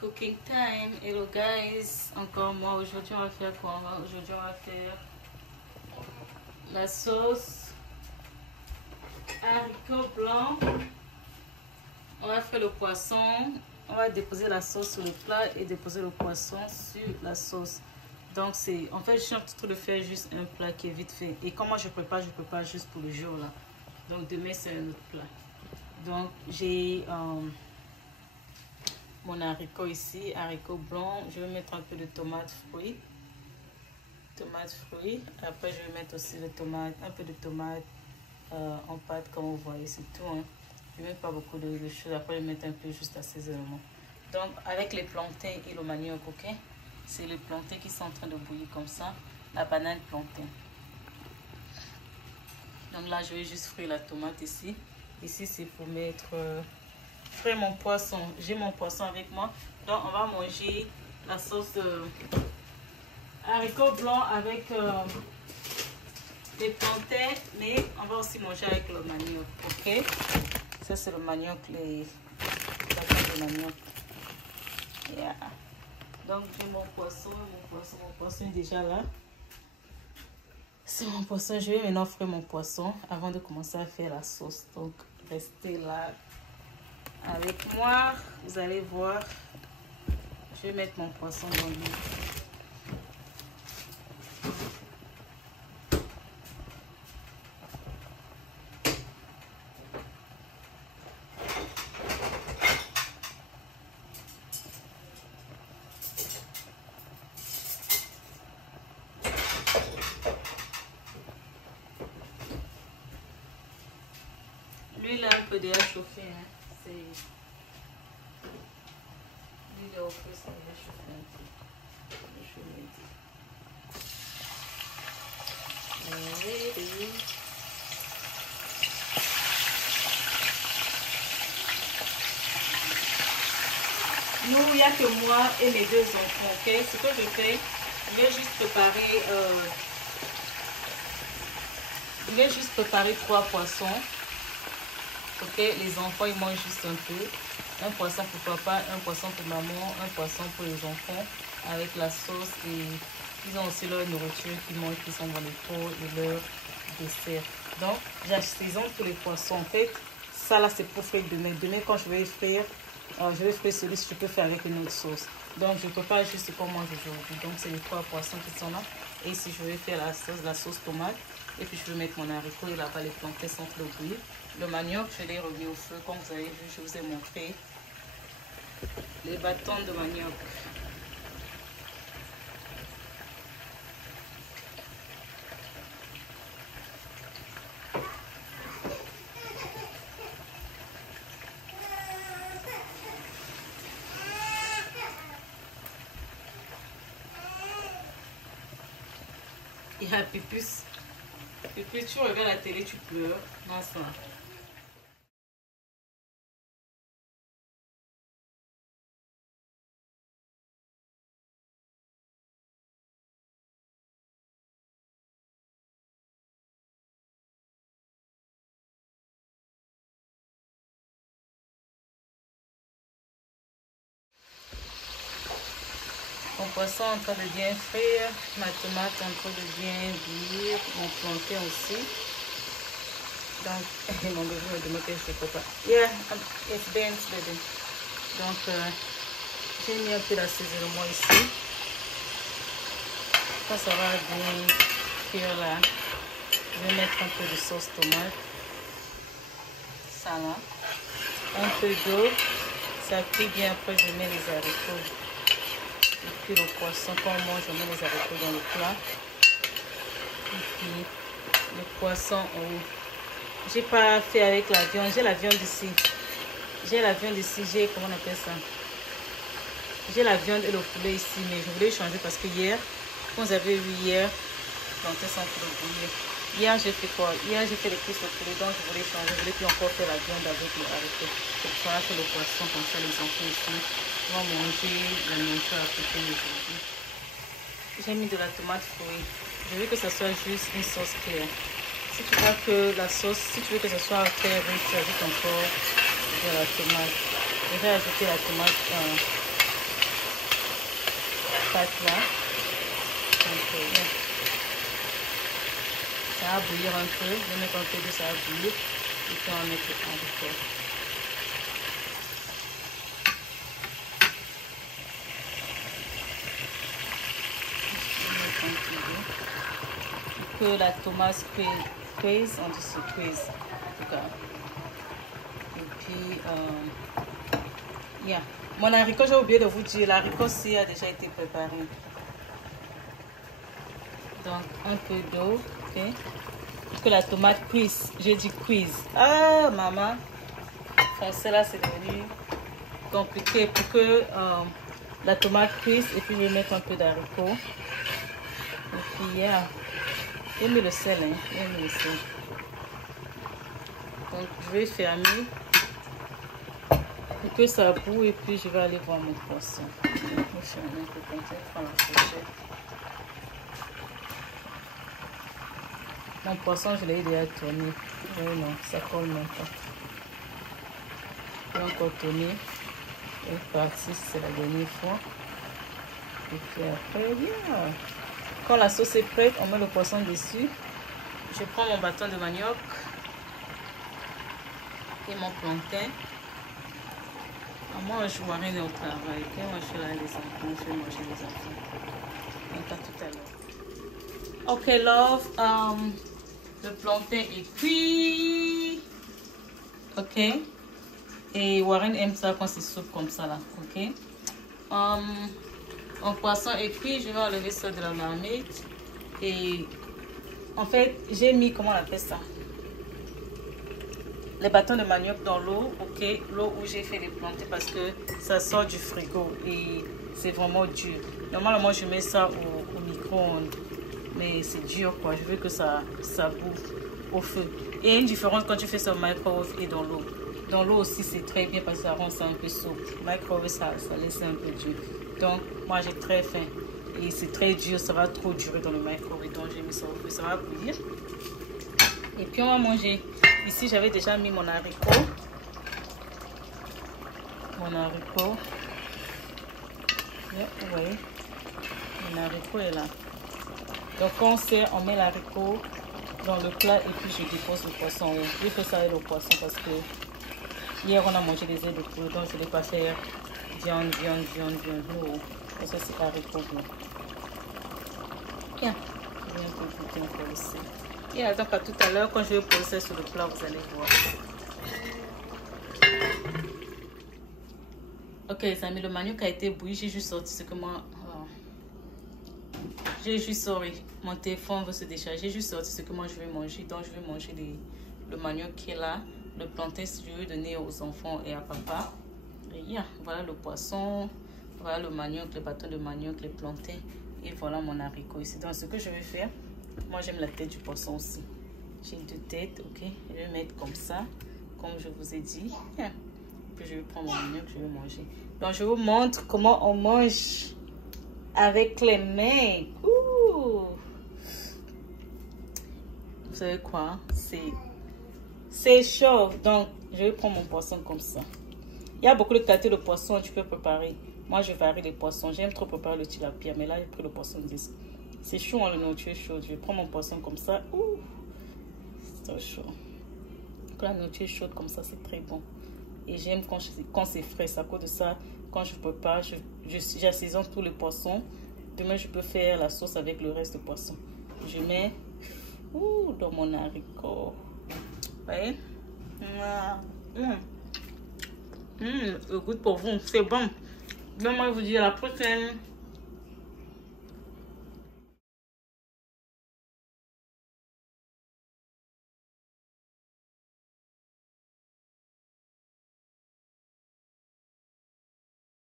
Cooking time. Hello guys, encore moi. Aujourd'hui on va faire quoi? Aujourd'hui on va faire la sauce haricots blancs. On va faire le poisson. On va déposer la sauce sur le plat et déposer le poisson sur la sauce. Donc c'est, en fait je suis en train de faire juste un plat qui est vite fait. Et comment je prépare juste pour le jour là. Donc demain c'est un autre plat. Donc j'ai mon haricot ici, haricot blanc. Je vais mettre un peu de tomate fruits. Après je vais mettre aussi le tomate, un peu de tomate en pâte comme vous voyez, c'est tout. Hein. Je ne mets pas beaucoup de choses. Après je vais mettre un peu juste assaisonnement. Donc avec les plantains et le manioc, ok. C'est les plantains qui sont en train de bouillir comme ça. La banane plantain. Donc là je vais juste frire la tomate ici. Ici c'est pour mettre frire mon poisson. J'ai mon poisson avec moi. Donc on va manger la sauce haricots blancs avec les plantains, mais on va aussi manger avec le manioc, ok. Ça c'est le manioc, les plantains de manioc. Yeah. Donc j'ai mon poisson est déjà là. C'est mon poisson. Je vais maintenant frire mon poisson avant de commencer à faire la sauce. Donc restez là avec moi, vous allez voir. Je vais mettre mon poisson dans l'huile. L'huile est un peu déjà chauffée, hein. C'est l'huile est au feu, ça va chauffer un peu. Je vais mettre. Nous, il n'y a que moi et mes deux enfants, ok? Ce que je fais, je vais juste préparer 3 poissons. Ok, les enfants ils mangent juste un peu. Un poisson pour papa, un poisson pour maman, un poisson pour les enfants avec la sauce, et ils ont aussi leur nourriture qu'ils mangent, qui sont dans les pots, et leur dessert. Donc j'assaisonne tous les poissons. En fait, ça là c'est pour frire demain. Demain quand je vais frire celui-ci, je peux faire avec une autre sauce. Donc je prépare juste pour manger aujourd'hui. Donc c'est les 3 poissons qui sont là. Et ici je vais faire la sauce tomate. Et puis je vais mettre mon haricot, et là-bas les plantains sont le bouillir. Le manioc, je l'ai remis au feu. Comme vous avez vu, je vous ai montré les bâtons de manioc. Il y a Pipus. Pipus, tu regardes la télé, tu pleures. Non, ça. Mon poisson en train de bien frire, ma tomate en train de bien bouillir, mon plantain aussi. Donc, mon bébé me demande que je ne peux pas. Yeah, it's dense, baby. Donc, j'ai mis un peu d'assaisonnement ici. Quand ça va bien cuire là, je vais mettre un peu de sauce tomate. Ça là. Un peu d'eau. Ça cuit bien, après je mets les haricots. Et puis le poisson, quand on mange, je mets les haricots dans le plat. Et puis le poisson, j'ai pas fait avec la viande. J'ai la viande ici. J'ai, comment on appelle ça? J'ai la viande et le poulet ici, mais je voulais changer parce que hier, comme vous avez vu hier, les plantains sont pour le bouillir. Hier, j'ai fait quoi? Hier, j'ai fait les cuisses de poulet, donc je voulais changer. Je voulais plus encore faire la viande avec le haricot. Donc, voilà, fait le poisson, comme ça, les enfants ici vont manger la nourriture à côté aujourd'hui. J'ai mis de la tomate fouille. Je veux que ça soit juste une sauce claire. Si tu vois que la sauce, si tu veux que ça soit très riche, tu ajoutes encore de la tomate. Je vais ajouter la tomate pâte là. Donc, ça va bouillir un peu. Je vais mettre un peu de ça à bouillir. Et puis on va mettre le haricot. Que la tomate cuise, on dit se cuise en tout cas. Et puis mon haricot, j'ai oublié de vous dire, l'haricot aussi a déjà été préparé. Donc un peu d'eau, ok, pour que la tomate cuise. J'ai dit cuise. Ah maman, français là c'est devenu compliqué. Pour que la tomate cuise, et puis je vais mettre un peu d'haricot. Et puis j'ai mis le sel, hein. J'ai mis le sel. Donc je vais fermer pour que ça boue et puis je vais aller voir mon poisson. Je vais fermer un peu comme ça, prendre la fourchette. Mon poisson, je l'ai déjà tourné. Oui, non, ça colle même pas. Je vais encore tourner. Et partie, c'est la dernière fois. Et puis après, bien. Quand la sauce est prête, on met le poisson dessus. Je prends mon bâton de manioc et mon plantain. Moi, je vois rien au travail. Quand moi, je suis là, les enfants, je vais manger les enfants. Donc, à tout à l'heure. Ok, love. Le plantain est cuit. Ok. Et Warren aime ça quand c'est soupe comme ça là. Ok. Mon poisson est cuit. Je vais enlever ça de la marmite. Et en fait, j'ai mis, comment on appelle ça, les bâtons de manioc dans l'eau. Ok. L'eau où j'ai fait les plantains parce que ça sort du frigo et c'est vraiment dur. Normalement, je mets ça au micro-ondes. Mais c'est dur quoi, je veux que ça bouffe au feu. Et il y a une différence quand tu fais ça au microwave et dans l'eau. Dans l'eau aussi c'est très bien parce que ça rend ça un peu souple. Microwave ça laisse un peu dur. Donc moi j'ai très faim. Et c'est très dur, ça va trop durer dans le microwave. Donc j'ai mis ça au feu, ça va bouillir. Et puis on va manger. Ici j'avais déjà mis mon haricot. Mon haricot. Vous voyez. Mon haricot est là. Donc quand on sert, on met l'haricot dans le plat et puis je dépose le poisson. Je fais ça avec le poisson parce que hier on a mangé des ailes de poulet, donc je ne vais pas faire viande. Non, parce que c'est haricot blanc. Bien, je vais un peu goûter encore ici. Et donc à tout à l'heure, quand je vais poser ça sur le plat, vous allez voir. Ok les amis, le manioc a été bouilli, j'ai juste sorti ce que moi... mon téléphone veut se décharger. J'ai juste sorti ce que moi je vais manger. Donc je vais manger le manioc qui est là. Le plantain, je vais donner aux enfants et à papa. Et voilà le poisson. Voilà le manioc, le bâton de manioc, les plantains. Et voilà mon haricot ici. Donc ce que je vais faire, moi j'aime la tête du poisson aussi. J'ai deux têtes, ok. Je vais mettre comme ça, comme je vous ai dit. Puis je vais prendre mon manioc, je vais manger. Donc je vous montre comment on mange avec les mains. Vous savez quoi? C'est chaud. Donc, je vais prendre mon poisson comme ça. Il y a beaucoup de qualités de poisson tu peux préparer. Moi, je varie les poissons. J'aime trop préparer le tilapia. Mais là, j'ai pris le poisson 10. C'est chaud, hein, le nourriture est chaude. Je vais prendre mon poisson comme ça. C'est trop chaud. Quand la nourriture est chaude comme ça, c'est très bon. Et j'aime quand c'est frais. À cause de ça, quand je prépare, j'assaisonne tous les poissons. Demain, je peux faire la sauce avec le reste de poisson. Je mets dans mon haricot. Vous voyez? Le goût pour vous, c'est bon. Donc, moi, je vous dis à la prochaine.